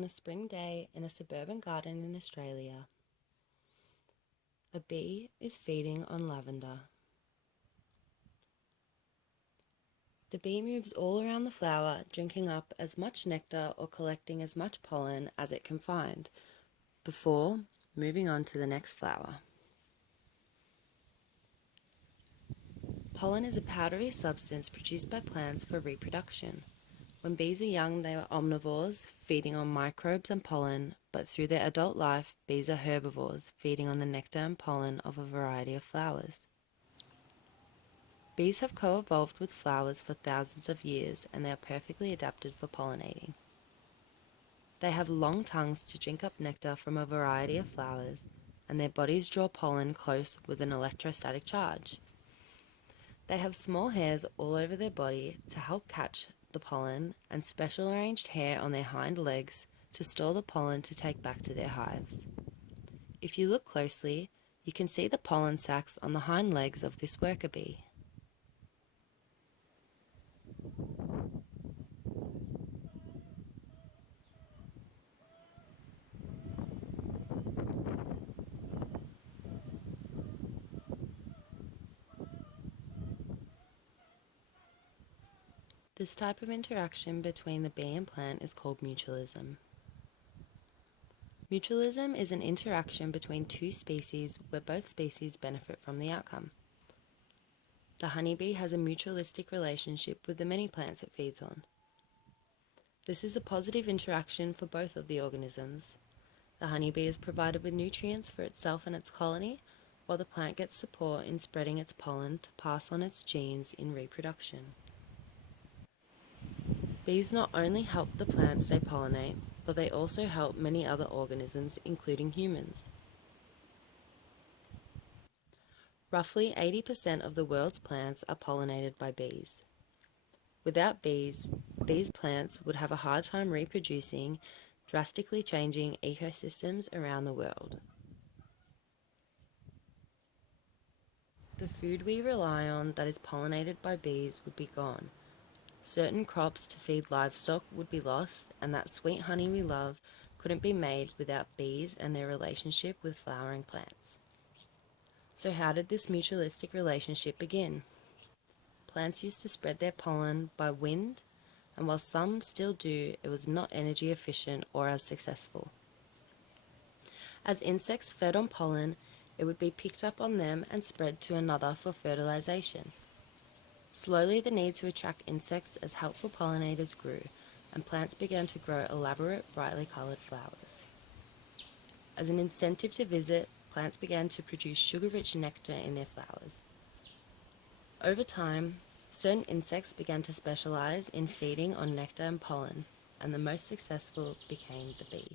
on a spring day in a suburban garden in Australia. A bee is feeding on lavender. The bee moves all around the flower, drinking up as much nectar or collecting as much pollen as it can find, before moving on to the next flower. Pollen is a powdery substance produced by plants for reproduction. When bees are young, they are omnivores, feeding on microbes and pollen, but through their adult life, bees are herbivores, feeding on the nectar and pollen of a variety of flowers. Bees have co-evolved with flowers for thousands of years, and they are perfectly adapted for pollinating. They have long tongues to drink up nectar from a variety of flowers, and their bodies draw pollen close with an electrostatic charge. They have small hairs all over their body to help catch the pollen, and special arranged hair on their hind legs to store the pollen to take back to their hives. If you look closely, you can see the pollen sacs on the hind legs of this worker bee. This type of interaction between the bee and plant is called mutualism. Mutualism is an interaction between two species where both species benefit from the outcome. The honeybee has a mutualistic relationship with the many plants it feeds on. This is a positive interaction for both of the organisms. The honeybee is provided with nutrients for itself and its colony, while the plant gets support in spreading its pollen to pass on its genes in reproduction. Bees not only help the plants they pollinate, but they also help many other organisms, including humans. Roughly 80% of the world's plants are pollinated by bees. Without bees, these plants would have a hard time reproducing, drastically changing ecosystems around the world. The food we rely on that is pollinated by bees would be gone. Certain crops to feed livestock would be lost, and that sweet honey we love couldn't be made without bees and their relationship with flowering plants. So how did this mutualistic relationship begin? Plants used to spread their pollen by wind, and while some still do, it was not energy efficient or as successful. As insects fed on pollen, it would be picked up on them and spread to another for fertilization. Slowly, the need to attract insects as helpful pollinators grew, and plants began to grow elaborate, brightly colored flowers. As an incentive to visit, plants began to produce sugar-rich nectar in their flowers. Over time, certain insects began to specialize in feeding on nectar and pollen, and the most successful became the bee.